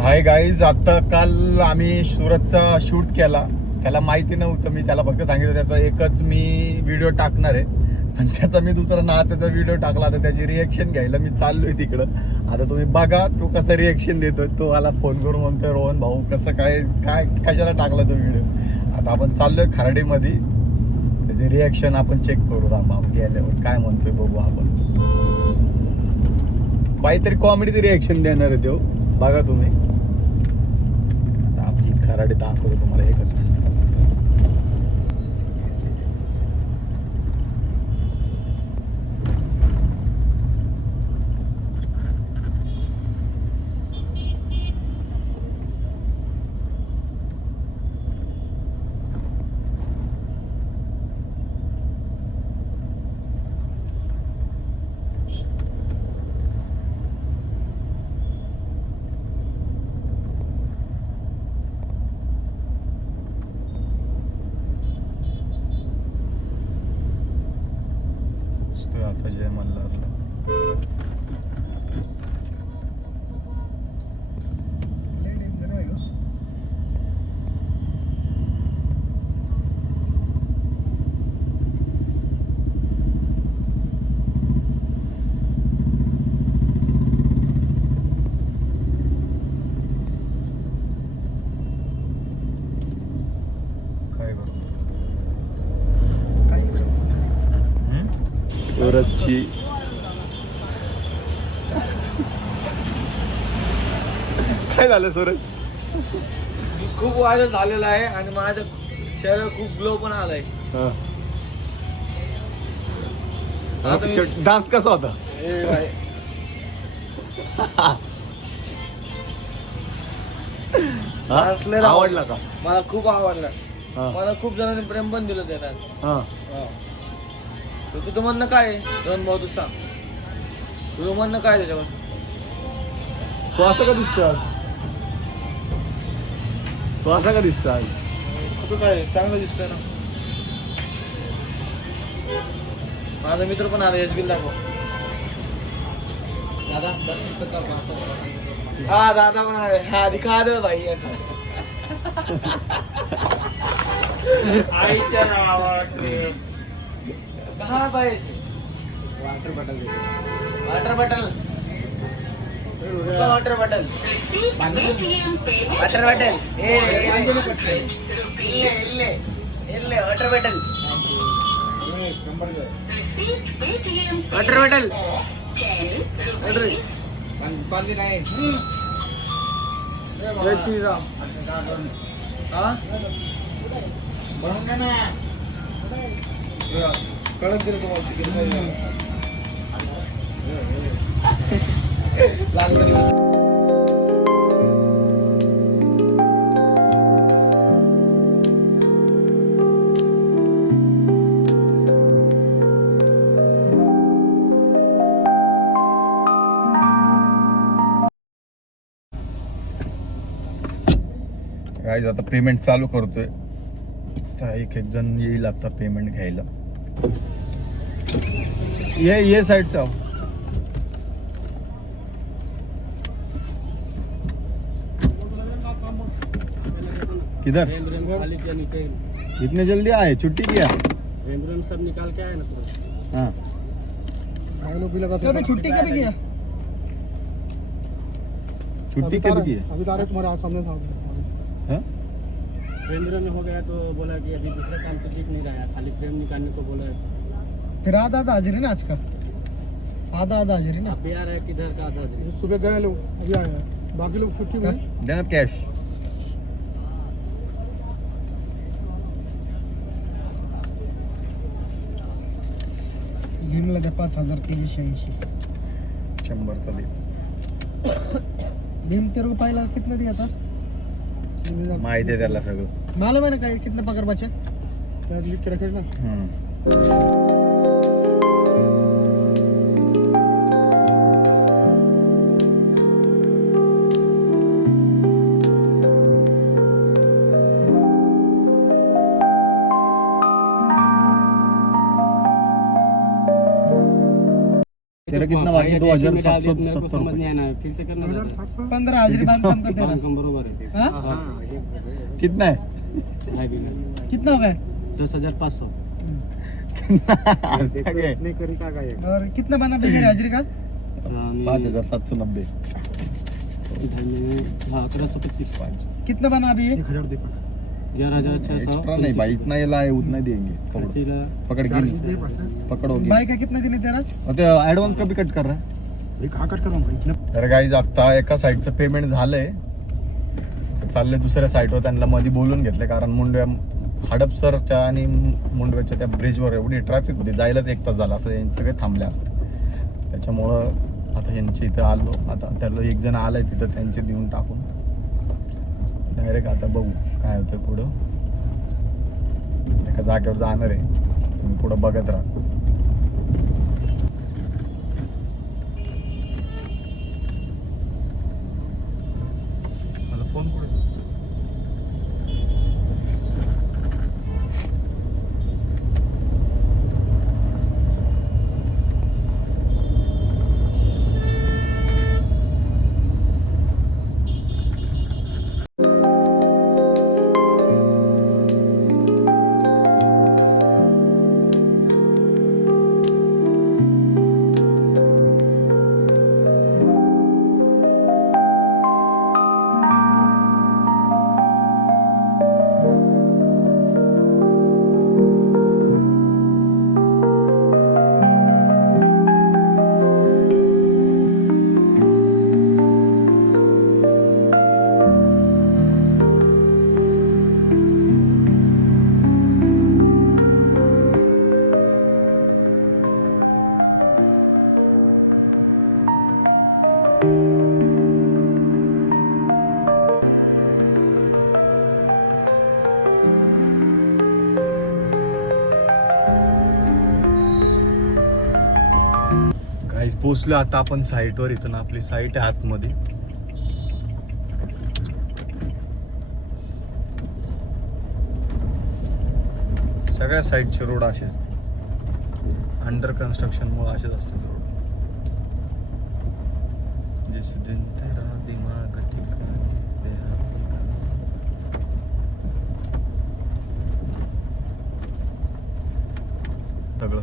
Hi guys, आता काल आम्ही सुरतचा शूट केला. त्याला माहिती नव्हतं, मी त्याला फक्त सांगितलं त्याचा एकच मी व्हिडिओ टाकणार आहे, पण त्याचा मी दुसरा नाचाचा व्हिडिओ टाकला. आता त्याची रिएक्शन घ्यायला मी चाललोय तिकडं. आता तुम्ही बघा तो कसं रिएक्शन देतोय. तो मला फोन करून म्हणतोय, रोहन भाऊ कसं काय काय कशाला टाकला तो व्हिडिओ. आता आपण चाललोय खराडीमध्ये, त्याचे रिएक्शन आपण चेक करू. राम गेल्यावर काय म्हणतोय बघू आपण. काहीतरी कॉमेडीचं रिएक्शन देणार आहे तो, बघा तुम्ही. आपली खराडी दाखवतो तुम्हाला एकच मिनिट. आता जय मल्हारला सुरतची काय झालं सुरत? खूप व्हायरल झालेला आहे आणि माझं शरीर खूप ग्लो पण आलाय. डान्स कसा होता? आवडला का? मला खूप आवडला. मला खूप जणांनी प्रेम पण दिलं त्याला. तुझं म्हणणं काय आहे रण भाऊ, तू सांग. तुझं म्हणणं काय त्याच्यावर? तो असं का दिसतो आज? तो असा का दिसतो आज? तू काय चांगलं दिसतोय ना. माझा मित्र पण आला, एच बिल दाखव. दादा हा दादा पण आले. हा दिखा दे भाई. आईच्या नावात कहाँ पाहिजे? Water bottle. Water bottle. Water bottle. Water bottle. इल्ले वाटर बॉटल. Water bottle. पाणी नाही. जय श्रीराम. हा कडक दिलं तुम्हाला. लागलं दिवस. गाईज आता पेमेंट चालू करतोय. एक एक जण येईल आता पेमेंट घ्यायला. ये साइड से आओ. किधर? इतने जल्दी आए? छुट्टी किया? सब निकाल के आए ना. हाँ, छुट्टी कभी किया? छुट्टी कब की है? अभी तारे तुम्हारे सामने था. हाँ? केंद्र में हो गया तो बोला कि अभी दूसरा काम तो दिख नहीं रहा है, खाली फ्रेम निकालने को बोला है. फिर आधा हाजिरी ना आज का. आधा हाजिरी ना. अभी आ रहा है किधर का आधा हाजिरी? सुबह गए लोग, अभी आया. बाकी लोग छुट्टी में. देना कैश. भीमला द्या 5386. 100चा दे. भीम तेरे को पाहिला कितना दिया था? माहिती आहे त्याला सगळं. मालूम है ना काय कितना पगार बचा? लिख के रखे ना. तेरा कितना बाकी 2770 समझ नहीं आना फिर से करना 15 हाजिरी बांधकाम का तेरा बरोबर है कितना है कितना हो गया 10,500 और कितना बना भैया हाजिरी का 5790 1125 कितना बना अभी 11,600 एक्स्ट्रा नहीं भाई इतना ये लाए उतना ही देंगे पकड़ के पकड़ोगे भाई का कितना दिले तेरा ऍडव्हान्स का बी कट कर रहा है तर गाईज आता एका साईडचं पेमेंट झालंय चालले दुसऱ्या साईडवर त्यांना मध्ये बोलून घेतले कारण मुंडव्या हडपसरच्या आणि मुंडव्याच्या त्या ब्रिजवर एवढी ट्रॅफिक होती जायलाच 1 तास झाला असं यांचे सगळे थांबले असते त्याच्यामुळं आता यांच्या इथं आलो आता त्याला एक जण आलाय तिथं त्यांचे देऊन टाकून डायरेक्ट आता बघू काय होतं पुढं एका जागेवर जाणार आहे तुम्ही पुढं बघत राहा माझा फोन कुठे गाईस पोचलो आता आपण साईटवर इथून आपली साईट आहे आतमध्ये सगळ्या साईडचे रोड असेच अंडर कन्स्ट्रक्शन मुळे असेच असतात रोड जिस दिन तेरा दिमाग ठिकाने पे आएगा. सगळं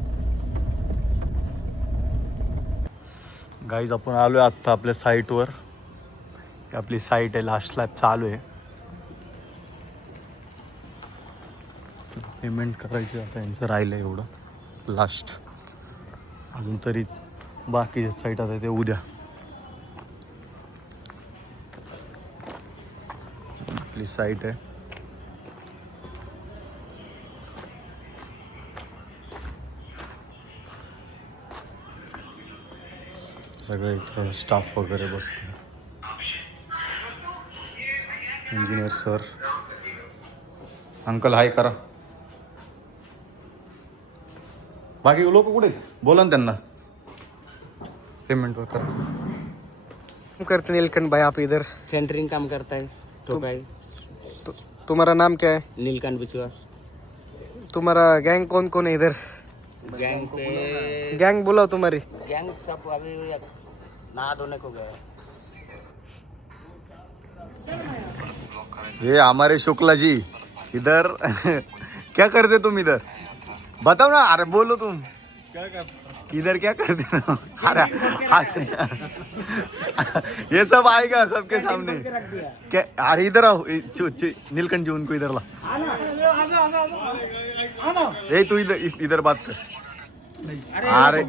गाईज आपण आलोय आत्ता आपल्या साईटवर आपली साईट आहे लास्ट लॅब चालू आहे पेमेंट करायची आता यांचं राहिलं आहे एवढं लास्ट अजून तरी बाकी साईट आता ते उद्या आपली साईट आहे सगळे इथं स्टाफ वगैरे बसते इंजिनियर सर अंकल हाय करा बाकी लोक कुठे बोला ना त्यांना पेमेंट वगैरे करा काम करते नीलकंठ भाई आप इधर सेंटरिंग काम करता है तो भाई तुम्हारा नाम क्या है नीलकंठ विश्वास तुम्हारा गैंग कौन कौन है इधर गैंग पे गैंग बुलाओ तुम्हारी गैंग सब अभी नहा धोने को गए ये हमारे शुक्ला जी इधर क्या करते तुम इधर बताओ ना अरे बोलो तुम क्या करते इधर क्या करते हो अरे ये सब आएगा सबके सामने क्या अरे इधर आओ नीलकंठ जी उनको इधर ला ए तू इधर इधर बात कर अरे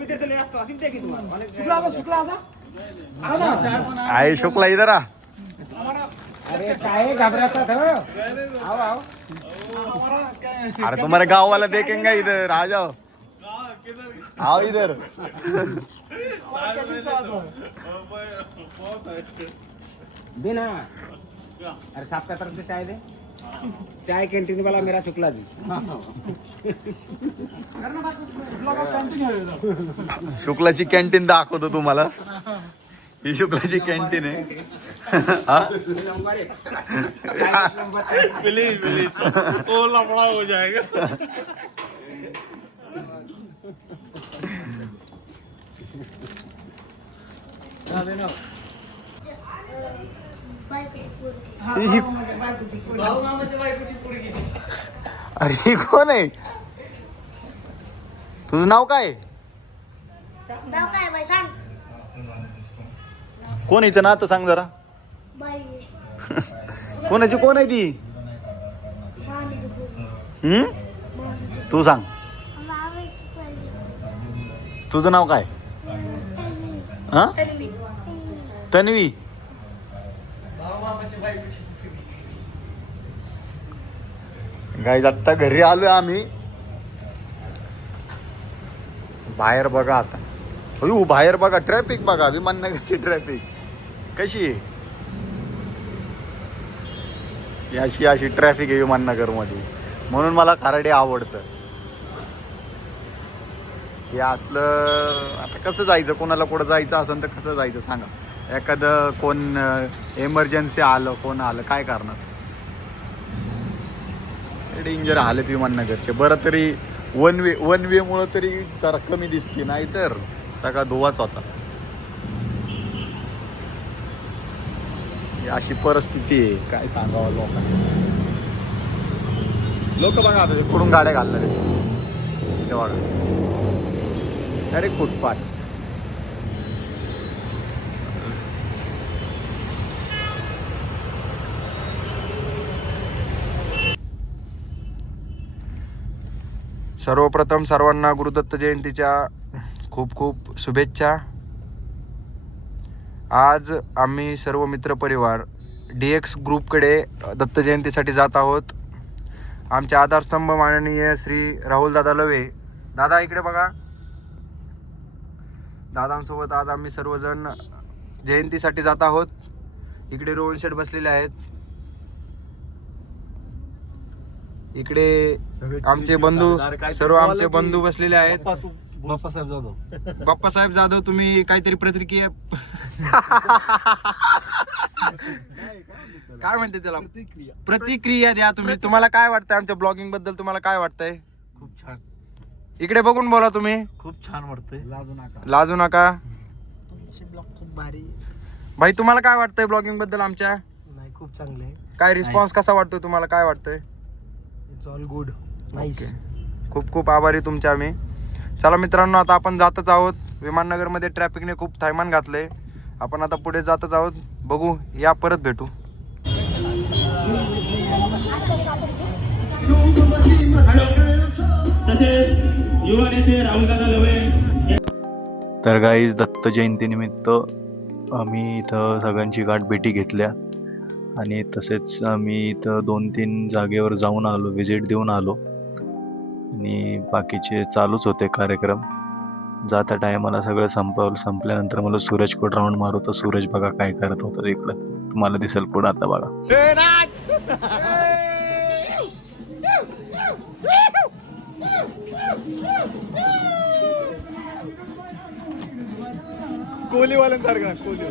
आए शुक्ला इधर आ अरे काय घबराता था आओ आओ अरे तुम्हारे गाँव वाला देखेंगे इधर आ जाओ आओ इधर बिना अरे साहब का तरफ से चाय दे चाय कैंटीन वाला मेरा शुक्ला जी शुक्लाची कॅन्टीन दाखवतो तुम्हाला ही शुक्लाची कॅन्टीन आहे प्लीज प्लीज वो लफड़ा हो जाएगा अरे ही कोण आहे? तुझं नाव काय? नाव काय बाई सांग. कोण हिचं नातं सांग जरा. बाई कोणाची कोण आहे ती? मामीची पोरगी. हम्म तू सांग. मामीची पोरगी. तुझं नाव काय? हा तन्वी. तन्वी. गाईज आत्ता घरी आलोय आम्ही. बाहेर बघा आता. अयो बाहेर बघा ट्रॅफिक बघा. विमाननगरची ट्रॅफिक कशी आहे. अशी अशी ट्रॅफिक आहे विमाननगरमध्ये. म्हणून मला खराडे आवडतं. हे असलं आता कसं जायचं. कोणाला कुठं जायचं असेल तर कसं जायचं सांगा. एखादं कोण एमर्जन्सी आलं कोण आलं काय करणार. डेंजर आले विमाननगरचे. बरं तरी वन वे मुळे तरी जरा कमी दिसते नाही तर सगळा धुवाच होता. अशी परिस्थिती आहे काय सांगावं लोकांना. लोक बघा आता कुठून गाड्या घालणार आहेत ते बघा. Direct footpath. सर्वप्रथम सर्वांना गुरुदत्त जयंतीच्या खूप खूप शुभेच्छा. आज आम्ही सर्व मित्रपरिवार DX ग्रुपकडे दत्त जयंतीसाठी जात आहोत. आमचे आधारस्तंभ माननीय श्री राहुलदादा लवे. दादा इकडे बघा. दादांसोबत आज आम्ही सर्वजण जयंतीसाठी जात आहोत. इकडे रोहन शेठ बसलेले आहेत. इकडे आमचे बंधू सर्व आमचे बंधू बसलेले आहेत. बाप्पासाहेब जाधव तुम्ही काहीतरी प्रतिक्रिया काय म्हणते त्याला प्रतिक्रिया द्या तुम्ही. तुम्हाला काय वाटतंय आमच्या ब्लॉगिंग बद्दल. तुम्हाला काय वाटतंय. खूप छान. इकडे बघून बोला तुम्ही. खूप छान वाटतंय. लाजू नका. ब्लॉग खूप भारी. भाई तुम्हाला काय वाटतंय ब्लॉगिंग बद्दल आमच्या. नाही खूप चांगले आहे. काय रिस्पॉन्स कसा वाटतोय तुम्हाला. काय वाटतंय. It's all good. नाईस. खूप खूप आभारी तुमचे आम्ही. चला मित्रांनो आता आपण जातच आहोत. विमाननगरमध्ये ट्रॅफिकने खूप थैमान घातलंय. आपण आता पुढे जातच आहोत. बघू या परत भेटू. तर गाईज दत्त जयंतीनिमित्त आम्ही इथं सगळ्यांची गाठभेटी घेतल्या आणि तसेच आम्ही इथं 2-3 जागेवर जाऊन आलो. व्हिजिट देऊन आलो आणि बाकीचे चालूच होते कार्यक्रम. जाता टायमाला सगळं संपल्यानंतर मला सूरजकोट राऊंड मारू. तर सूरज बघा काय करत होता इकडं. तुम्हाला दिसेल पुढं आता बघा. कोहलीवाल्यांसारखा कोहली.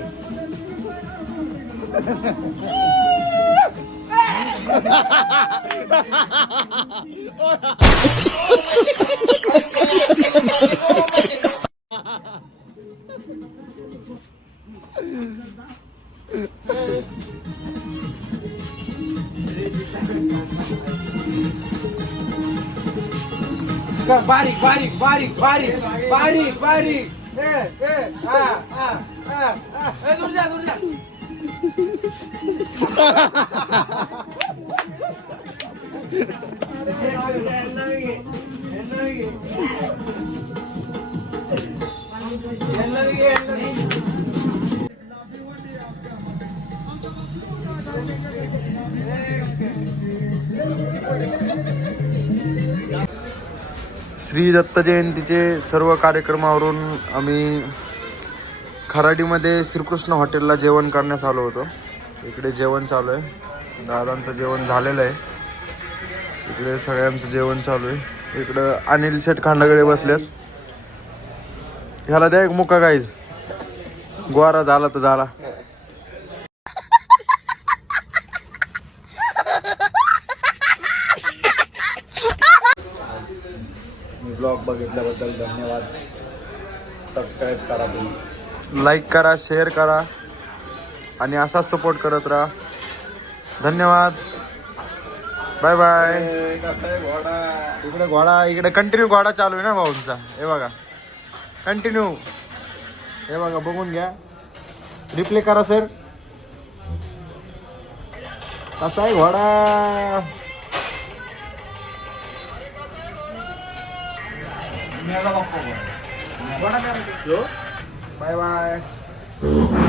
बारीक बारीक बारीक बारीक बारीक बारीक. दूर जा दूर जा. श्री दत्त जयंतीचे सर्व कार्यक्रमावरून आम्ही खराडीमध्ये श्रीकृष्ण हॉटेलला जेवण करण्यास आलो होतो. इकडे जेवण चालू आहे. दादांचं जेवण झालेलं आहे. इकडे सगळ्यांचं जेवण चालू आहे. इकडं अनिल शेठ खांडागळे बसलेत. ह्याला द्या एक मुका गाईज. ग्वारा झाला तर झाला. ब्लॉग बघितल्याबद्दल धन्यवाद. सबस्क्राईब करा तुम्ही. लाईक करा, शेअर करा आणि असाच सपोर्ट करत राहा. धन्यवाद. Bye bye. कसा आहे घोडा? इकडे घोडा, इकडे कंटिन्यू घोडा चालू आहे ना भाऊंचा. हे बघा कंटिन्यू. हे बघा बघून घ्या. रिप्ले करा सर. कसा आहे घोडा? मेला बाप्पा घोडा. Bye bye.